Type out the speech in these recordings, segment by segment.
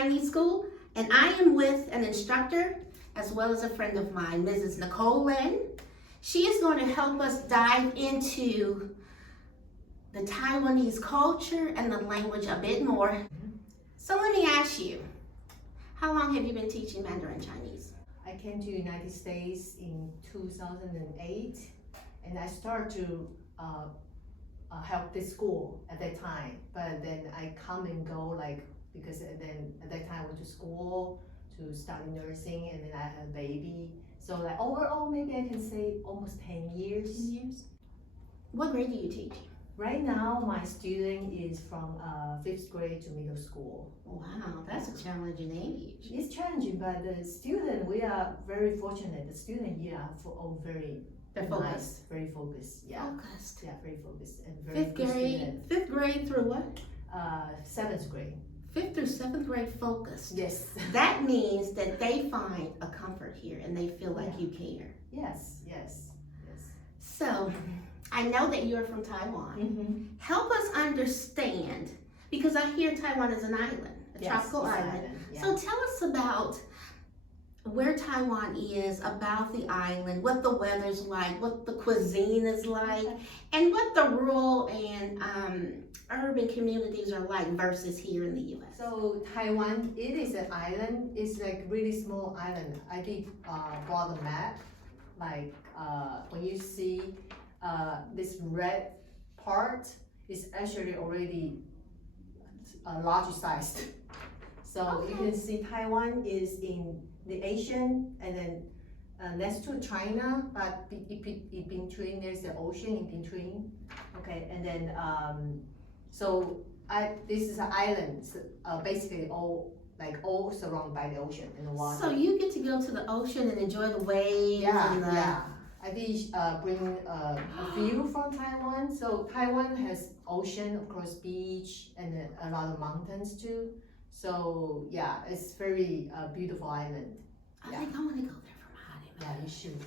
Chinese school, and I am with an instructor as well as a friend of mine, Mrs. Nicole Lin. She is going to help us dive into the Taiwanese culture and the language a bit more. So let me ask you, how long have you been teaching Mandarin Chinese? I came to United States in 2008, and I started to help the school at that time. But then I come and go, because then at that time I went to school to study nursing, and then I had a baby. So overall, maybe I can say almost 10 years. 10 years. What grade do you teach? Right now, my student is from 5th grade to middle school. Wow, that's a challenging age. It's challenging, but the student, we are very fortunate. The student here are all very They're nice, focused. very focused. Yeah, Focused. yeah, very focused and very Fifth good grade. student. 5th grade through what? 7th grade. 5th through 7th grade focused. Yes. That means that they find a comfort here and they feel like you care. Yes, yes, yes. So, I know that you're from Taiwan. Mm-hmm. Help us understand, because I hear Taiwan is an island, a tropical island. Yeah. So tell us about where Taiwan is, about the island, what the weather's like, what the cuisine is like, and what the rural and urban communities are like versus here in the U.S. So Taiwan, it is an island. It's like really small island. I did brought a map. When you see this red part is actually already large sized. So Okay. you can see Taiwan is in the Asian, and then next to China, but in between there's the ocean in between. Okay, and then this is an island, basically all surrounded by the ocean and the water. So you get to go to the ocean and enjoy the waves. And the... Yeah. I did bring a view from Taiwan. So Taiwan has ocean, of course, beach, and a lot of mountains too. So yeah, it's very beautiful island. I think I want to go there for my honeymoon. Yeah, you should.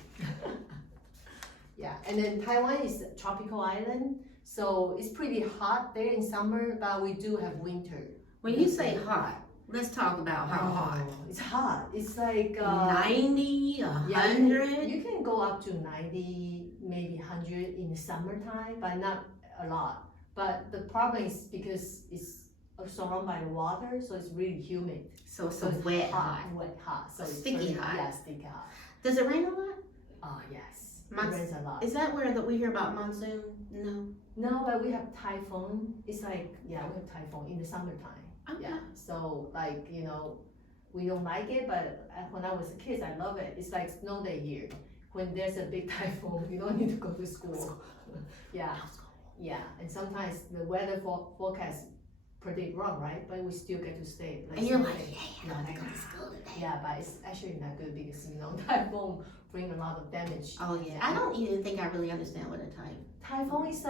Yeah, and then Taiwan is a tropical island, so it's pretty hot there in summer, but we do have winter. When you say hot, let's talk about how hot. It's hot. It's like 90, 100. Yeah, you can go up to 90, maybe 100 in the summertime, but not a lot. But the problem is because it's surrounded by the water, so it's really humid. So it's wet hot. Wet hot. So it's Sticky very, hot. Yeah, sticky hot. Does it rain a lot? Oh yes, it Monsoon. rains a lot. Is that where we hear about monsoon? No. No, but we have typhoon. It's like, yeah, we have typhoon in the summertime. Okay. Yeah, so we don't like it, but when I was a kid, I love it. It's like snow day here. When there's a big typhoon, you don't need to go to school. Yeah, yeah, and sometimes the weather forecast predict wrong, right? But we still get to stay. And you're like, Sunday. yeah, I'm gonna go to school today. Yeah, but it's actually not good because typhoon bring a lot of damage. Oh yeah, I don't even think I really understand what a Typhoon is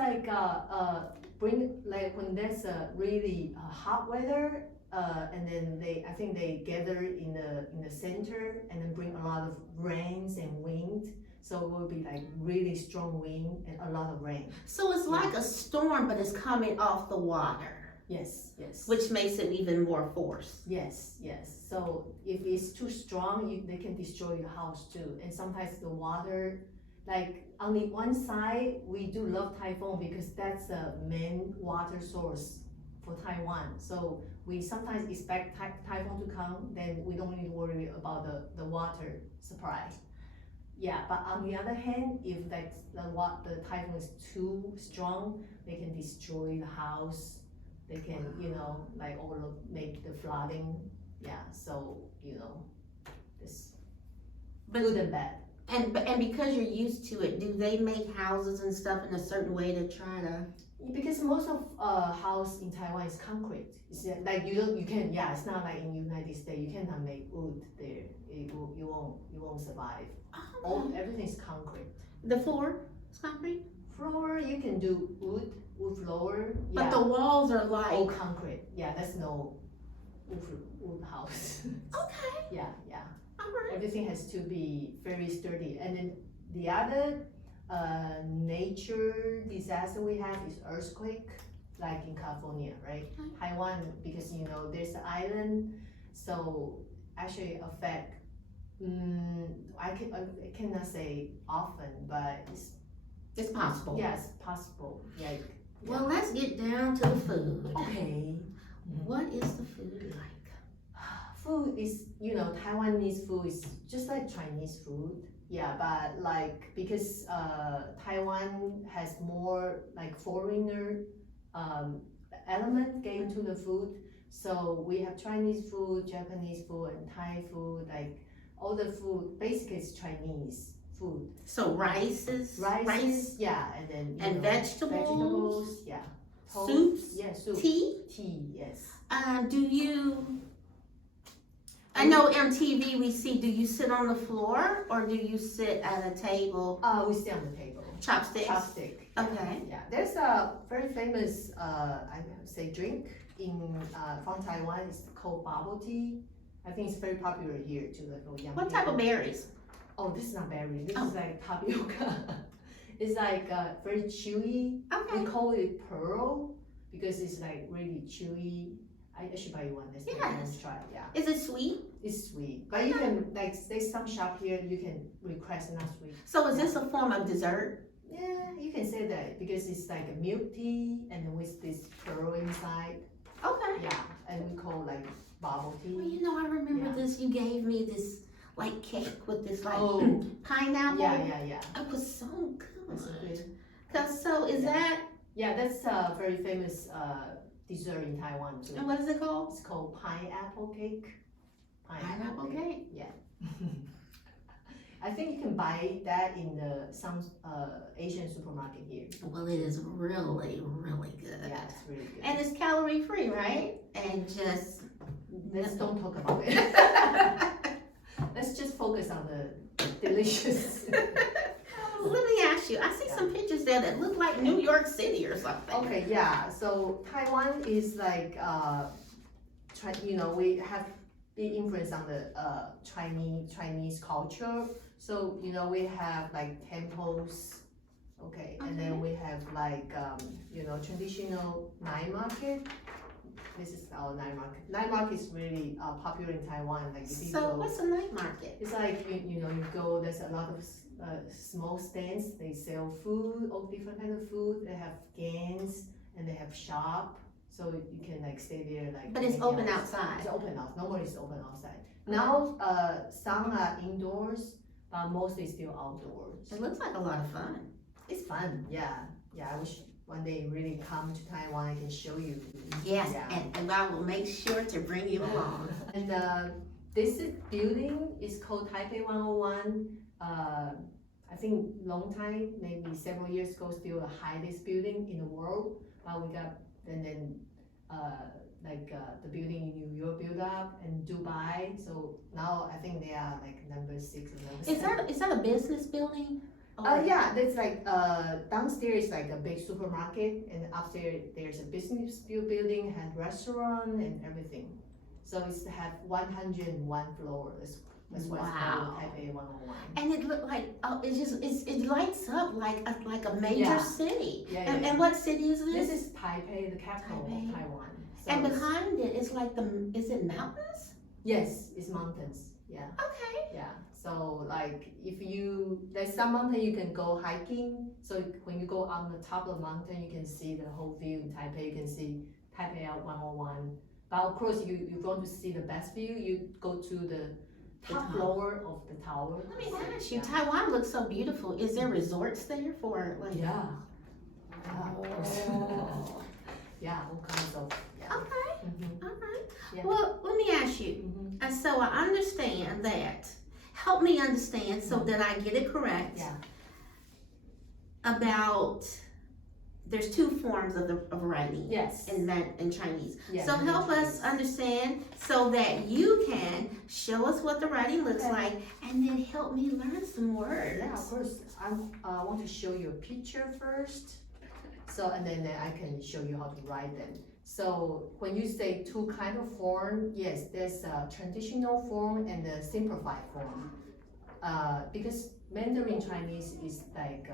like when there's a really hot weather, and then I think they gather in the center and then bring a lot of rains and wind. So it will be like really strong wind and a lot of rain. So it's like a storm, but it's coming off the water. Yes, yes. Which makes it even more force. Yes, yes. So if it's too strong, they can destroy your house too. And sometimes the water, like on the one side, we do love typhoon because that's the main water source for Taiwan. So we sometimes expect typhoon to come, then we don't need to worry about the water supply. Yeah, but on the other hand, if the typhoon is too strong, they can destroy the house. They can, make the flooding. Yeah, so, this good and bad. And because you're used to it, do they make houses and stuff in a certain way to try to? Because most of house in Taiwan is concrete. It's like it's not like in the United States. You cannot make wood there. You won't survive. Oh. Everything is concrete. The floor is concrete? Floor you can do wood floor. Yeah. But the walls are like all concrete. Yeah, that's no wood house. Okay. Yeah. All right. Everything has to be very sturdy. And then the other nature disaster we have is earthquake, like in California, right? Okay. Taiwan, because there's an island, So actually affect, I cannot say often, but It's possible. yes, possible. Like, Well, let's get down to the food. okay. What is the food like? Food is, Taiwanese food is just like Chinese food. Yeah, but like because Taiwan has more like foreigner element getting to the food. So we have Chinese food, Japanese food, and Thai food. Like all the food basically is Chinese food. So rice, Yeah, and then and vegetables, yeah, soups, yeah, soup, tea. yes. Do you? I know MTV we see. Do you sit on the floor or do you sit at a table? We sit on the table. Chopsticks. Chopstick. Okay. Yeah, there's a very famous I would say drink from Taiwan. It's called bubble tea. I think it's very popular here too. Like for young What type of berries? Oh, this is not berry. This is like tapioca. It's like very chewy. Okay. We call it pearl because it's like really chewy. I should buy you one next time. Yes. Try. Yeah. Is it sweet? It's sweet, but you can like there's some shop here you can request not sweet. So is this a form of dessert? Yeah, you can say that because it's like a milk tea and with this pearl inside. Okay. Yeah, and we call like bubble tea. Well, I remember Yeah. this. You gave me this like cake with this like Oh. pineapple. Yeah. It was so That's good. good. Cause so is Yeah. that? Yeah, that's a very famous dessert in Taiwan too. And what is it called? It's called pineapple cake. Pineapple cake. Yeah. I think you can buy that in some Asian supermarket here. Well, it is really, really good. Yeah, it's really good. And it's calorie free, right? And just Let's don't talk about it. Let's just focus on the delicious. Let me ask you. I see some pictures there that look like New York City or something. Okay, yeah. So Taiwan is like, we have big influence on the Chinese culture. So we have like temples, okay, and then we have like traditional night market. This is our night market. Night market is really popular in Taiwan. Like if you So go, what's a night market? it's like you go. There's a lot of small stands. They sell food, all different kind of food. They have games and they have shop. So you can like stay there like. But it's hang open out. outside. It's open out. Normally it's open outside. Now some are indoors, but mostly still outdoors. It looks like a lot of fun. It's fun. Yeah. I wish one day you really come to Taiwan. I can show you. Yes, Yeah. and I will make sure to bring you along. And this building is called Taipei 101. I think long time, maybe several years ago, still the highest building in the world. But we got the building in New York built up and Dubai. So now I think they are like number 6 or number 7. Is that a business building? Yeah, that's like downstairs is like a big supermarket, and upstairs there's a business building, has restaurant and everything. So it's have 101 floors. That's what's called Taipei 101. And it looked like it lights up like a major Yeah. city. Yeah. And what city is this? This is Taipei, the capital Taipei. of Taiwan. So And it's- behind it is like is it mountains? yes, it's mountains. Yeah. Okay. Yeah, so like there's some mountain you can go hiking. So when you go on the top of the mountain, you can see the whole view in Taipei. You can see Taipei 101. But of course, you want to see the best view, you go to the top floor of the tower. Let me ask you, Taiwan looks so beautiful. Is there resorts there for like? Yeah. Of course. Oh. Yeah, all kinds of. Yeah. Okay. Mhm. All right. Yeah. Well, let me ask you. Mhm. And so I understand that. Help me understand so that I get it correct. Yeah. About there's 2 forms of writing Yes. in Chinese. Yeah, So in help us Chinese. understand so that you can show us what the writing looks Okay. like and then help me learn some words. Yeah, of course. I want to show you a picture first. So, and then I can show you how to write them. So, when you say 2 kind of form, yes, there's a traditional form and a simplified form. Because Mandarin Chinese is like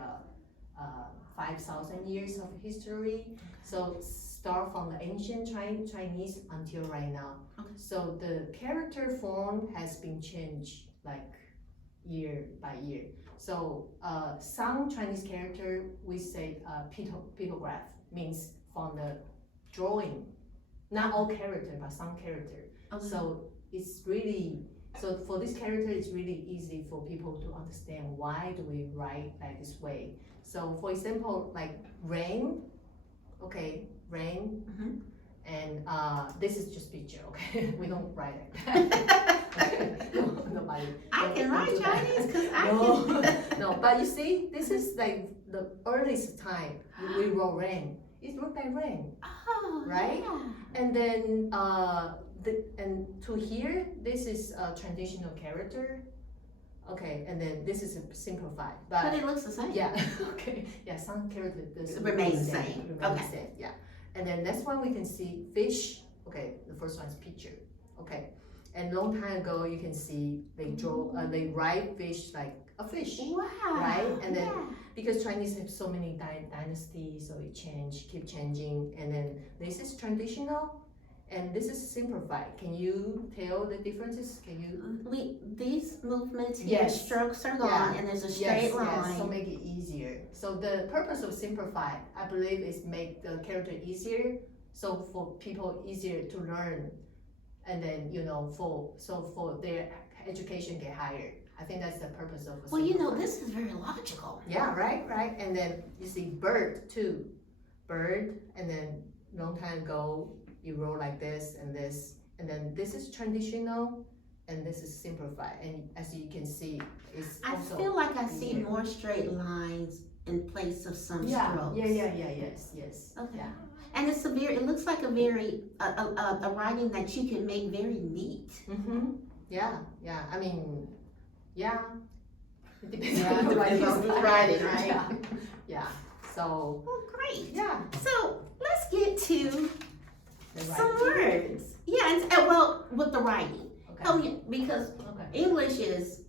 5,000 years of history. So start from the ancient Chinese until right now. Okay. So the character form has been changed like year by year. So some Chinese character we say pictograph means from the drawing, not all character but some character. Okay. So it's really, so for this character it's really easy for people to understand why do we write like this way. So for example, like rain, okay, rain, and this is just picture, okay? We don't write like that. Okay. Nobody. I can write Chinese because I No, can. no, but you see, this is like the earliest time we wrote rain. It looked like rain, Oh, right? yeah. And then and to here, this is a traditional character. Okay, and then this is a simplified, But it looks the same. yeah, okay, yeah, some character does Remains the same. remains Okay. the same, yeah. And then next one we can see fish. Okay, the first one is picture. Okay, and long time ago you can see they draw, they write fish like a fish. Wow. Right? And then yeah. Because Chinese have so many dynasties, so it keep changing. And then this is traditional, and this is simplified. Can you tell the differences? Can you? These movements here, Yes. strokes are gone, Yeah. and there's a straight line. Yes, so make it easier. So the purpose of simplify, I believe, is make the character easier, so for people easier to learn, and then for their education get higher. I think that's the purpose of. Well, this is very logical. Yeah, right. And then you see bird too, bird, and then long time ago you wrote like this, and then this is traditional, and this is simplified. And as you can see, it's I also feel like I see easier. more straight lines in place of some Yeah, strokes. yes. Okay. Yeah. And it looks like a very, a writing that you can make very neat. Mm-hmm. Yeah. I mean, yeah. It depends Yeah, on the depends on who's writing, right? Yeah. So Well, great. yeah. So let's get to The some writing. words. Yeah, well, with the writing. Okay. Help me, because Okay. English is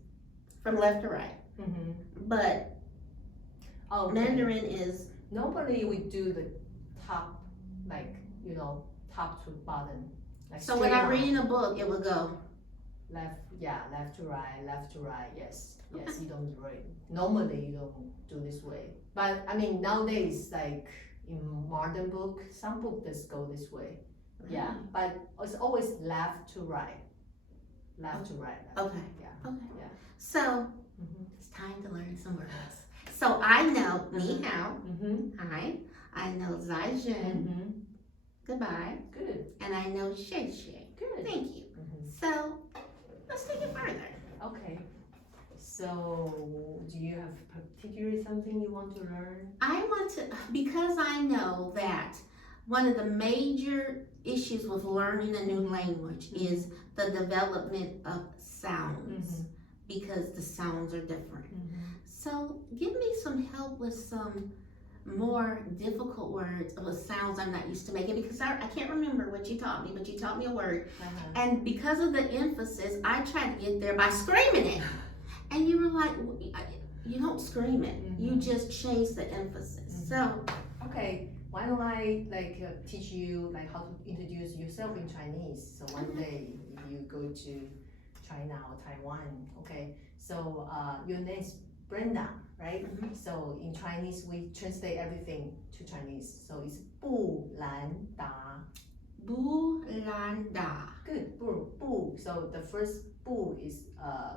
from left to right, Mm-hmm. but Mandarin is, Normally we do the top, like top to bottom. Like so when straight I'm line. reading a book, it would go, left to right, yes, you don't write. Normally you don't do this way. But I mean nowadays, like in modern book, some book just go this way. Yeah, but it's always left to right. Left to right. Okay. Yeah. Okay. Yeah. So it's time to learn some words. So I know ni hao, hi. I know zai zhen, goodbye, Good. and I know xie xie. Good. Thank you. So let's take it further. Okay. So do you have particularly something you want to learn? I want to, because I know that one of the major issues with learning a new language is the development of sounds, because the sounds are different. So give me some help with some more difficult words of sounds I'm not used to making, because I can't remember what you taught me, but you taught me a word. And because of the emphasis, I tried to get there by screaming it. And you were like, you don't scream it, you just change the emphasis. So, okay, why don't I teach you how to introduce yourself in Chinese? So one day if you go to China or Taiwan, okay? So your name is Brenda, right? So in Chinese we translate everything to Chinese. So it's 不兰达. bu lan da. Good, 不. So the first 不 is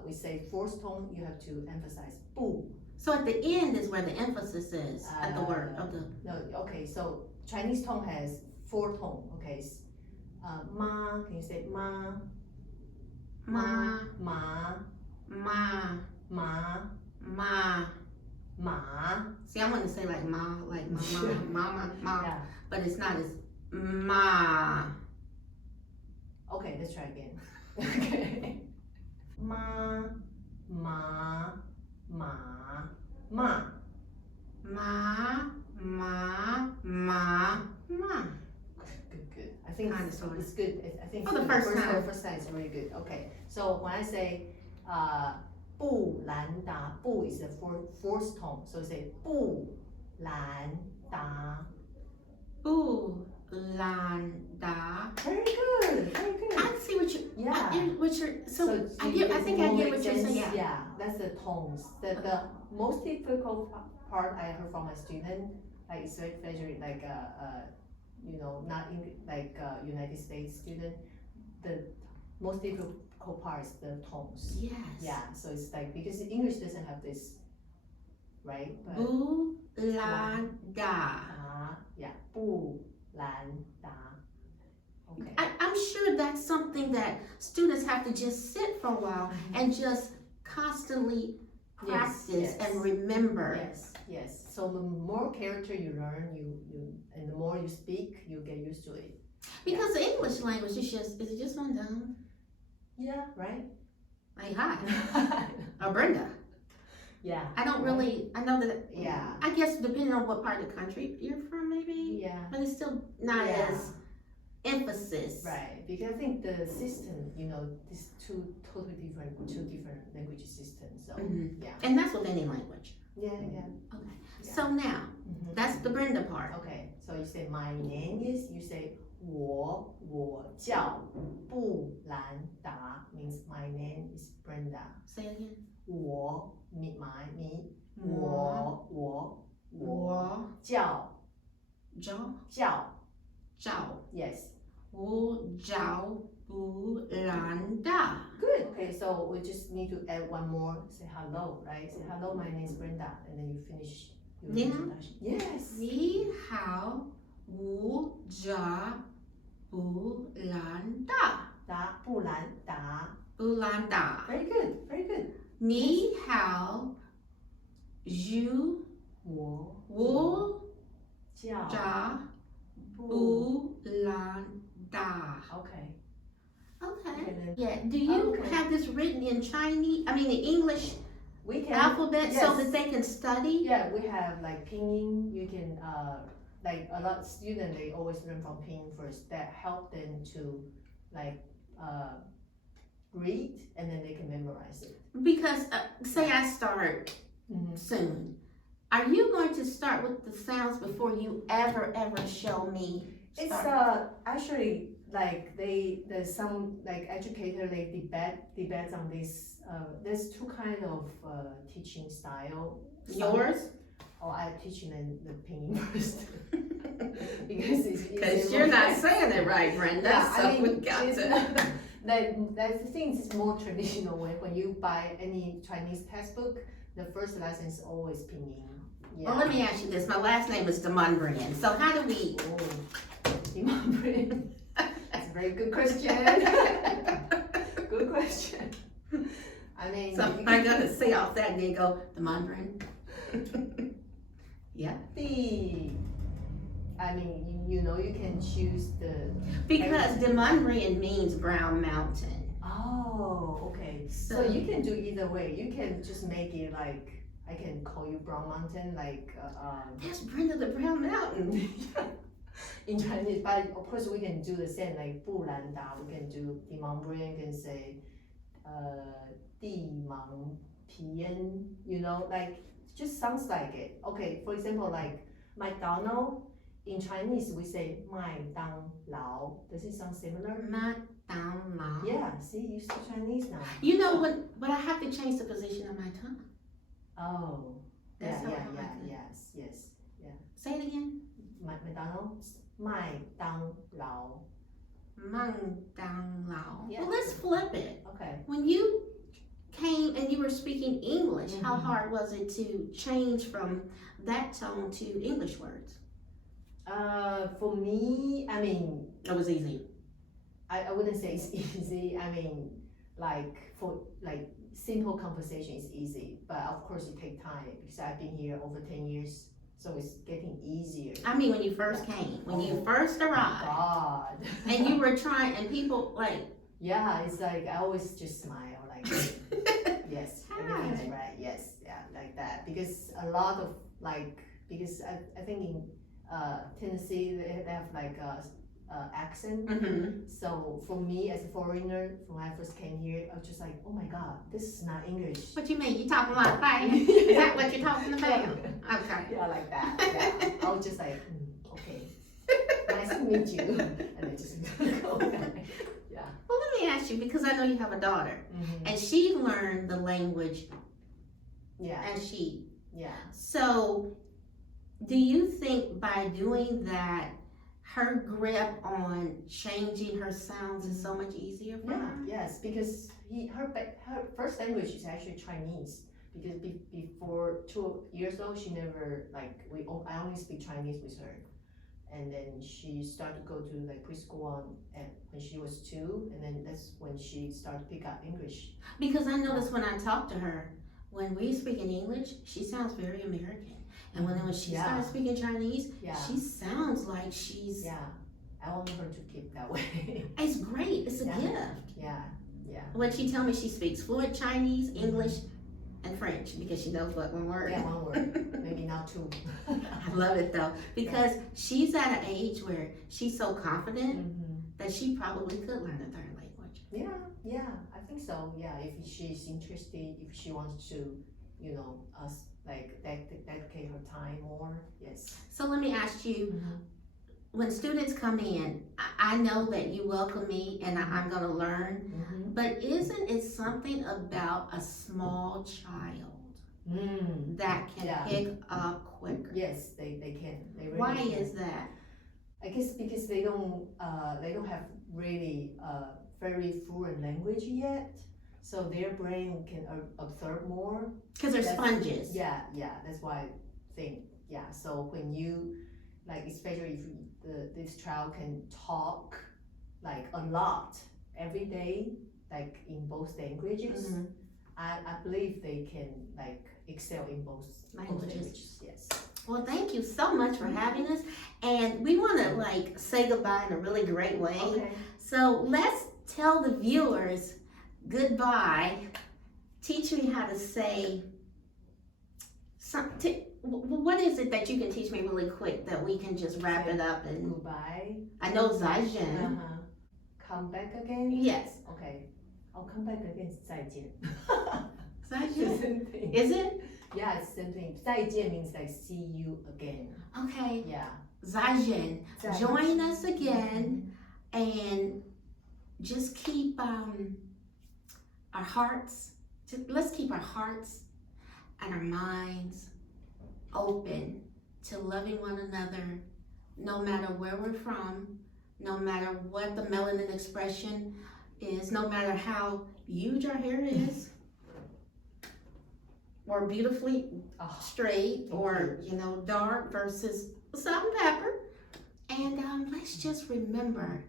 we say fourth tone. You have to emphasize 不. So at the end is where the emphasis is at the word of the. No, okay. So Chinese tone has four tone. Okay, ma. Can you say ma? Ma, Ma. ma, Ma. ma. Ma. See, I want to say like ma, like mama, mama, ma, Yeah. but it's not. It's ma. Okay, let's try again. Okay. Ma. Ma. Ma. Ma. Ma, ma, ma, ma. Good. I think Kind of, sort of. it's good. I think For the first time. first time is really good. Okay. So when I say 不兰达, 不 is the fourth tone. So say 不兰达. Bu lan da. Very good, very good. I see what you. Yeah. So I think I get what you're saying. Yeah. Yeah, that's the tones. The most difficult part I heard from my student, like especially like you know, not in like United States student, the most difficult part is the tones. Yes. Yeah, so it's like because English doesn't have this, right? But Bu lan da. yeah, 不兰达. Okay. I'm sure that's something that students have to just sit for a while and just constantly practice and remember. Yes. So the more character you learn, and the more you speak, you get used to it. Because the English language is it just one down? Yeah, right? Like hi. Or Brenda. Yeah. I don't really, I know that, Yeah. I guess depending on what part of the country you're from maybe, Yeah. but it's still not as emphasis. Right, because I think the system, you know, these two different language systems. So yeah. And that's with any language. Yeah. Okay. Yeah. So now, that's the Brenda part. Okay, so you say my name is, you say 我叫布兰达 means my name is Brenda. Say it again. 我 me 我叫 yes. 我叫布兰达. Good. Okay, so we just need to add one more. Say hello, right? Say hello. My name is Brenda, and then you finish your introduction. Yes. 你好，我叫布兰达。布兰达. Very good. Very good. 你好，我叫布兰达。 Okay. Okay. Yeah. Do you have this written in Chinese? I mean, the English We can alphabet so that they can study? Yeah, we have like pinyin. You can like a lot of students they always learn from pinyin first. That help them to like read and then they can memorize it. Because say I start soon, are you going to start with the sounds before you ever show me? It's actually like there's some like educator they debate on this. There's two kind of teaching style. Yours? Oh, I teach in the pinyin first because You're not saying it right, Brenda. Yeah, so I mean, we got to. That's the thing. It's more traditional way. When you buy any Chinese textbook, the first lesson is always pinyin. Yeah. Well, let me ask you this. My last name is Demonbreun. So how do we? Demonbreun. That's a very good question. Good question. I mean, So I'm gonna say off that and then go Demonbreun. Yeah. I mean, you know, you can choose the. Because Demonbreun means brown mountain. Oh, okay. So you can do either way. You can just make it like I can call you Brown Mountain, like. That's Brenda the Brown Mountain. In Chinese, but of course we can do the same, like 布兰达. We can do Demonbreun, can say 地芒皮恩, you know, like just sounds like it. Okay, for example, like McDonald. In Chinese, we say 麦当劳. Does it sound similar? 麦当劳. Yeah, see, you speak Chinese now. You know what? But I have to change the position of my tongue. Oh, That's how I yeah, like it. yes. Say it again. McDonald's, 麦当劳. 麦当劳. Yeah. Well, let's flip it. Okay. When you came and you were speaking English, how hard was it to change from that tone to English words? For me, I mean, It was easy. I wouldn't say it's easy. I mean, like for like simple conversation is easy, but of course it takes time because I've been here over 10 years, so it's getting easier. I mean, when you first came, when you first arrived, God. and you were trying, and people like, Yeah, it's like I always just smile like, yes, everything's right. Yes, yeah, like that. Because a lot of like, because I think in Tennessee they have like accent. Mm-hmm. So for me as a foreigner, when I first came here, I was just like, oh my God, this is not English. What you mean? You talking like that? Is that what you're talking about? Okay. Yeah, like that. Yeah. I was just like, okay, nice to meet you, and I just go back. Yeah. Well, let me ask you, because I know you have a daughter, and she learned the language Yeah. as she. Yeah. So, do you think by doing that, her grip on changing her sounds is so much easier for Yeah. her? Yes, because her first language is actually Chinese. Because before 2 years ago, she never I only speak Chinese with her, and then she started to go to like preschool when she was 2, and then that's when she started to pick up English. Because I noticed when I talk to her, when we speak in English, she sounds very American. And when she started speaking Chinese, she sounds like she's... Yeah, I want her to keep that way. It's great. It's a gift. Yeah, yeah. When she tell me she speaks fluent Chinese, English, and French, because she knows what one word. Yeah, one word. Maybe not 2. I love it though, because she's at an age where she's so confident that she probably could learn a 3rd language. Yeah, I think so. Yeah, if she's interested, if she wants to, dedicate her time more, yes. So let me ask you, when students come in, I know that you welcome me and I'm gonna learn, but isn't it something about a small child that can pick up quicker? Yes, they can. They really Why can. is that? I guess because they don't have really very fluent language yet, so their brain can absorb more. Because they're sponges. Yeah, that's why I think. Yeah, so when you especially if this child can talk like a lot every day, like in both languages, I believe they can excel in both languages. Yes. Well, thank you so much for having us, and we want to say goodbye in a really great way. Okay. So let's tell the viewers goodbye. Teach me how to say something. What is it that you can teach me really quick that we can just wrap it up and... Goodbye. I know Zaijian. Come back again? Yes. Okay. I'll come back again. 再见. Zaijian. Same thing. Is it? Yeah, it's same thing. 再见 means see you again. Okay. Yeah. Zaijian. Join us again and just keep our hearts, let's keep our hearts and our minds open to loving one another, no matter where we're from, no matter what the melanin expression is, no matter how huge our hair is, or beautifully straight, or dark versus salt and pepper. And let's just remember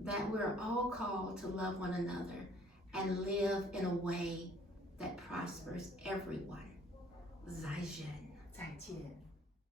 that we're all called to love one another and live in a way that prospers everyone. 再见. 再见.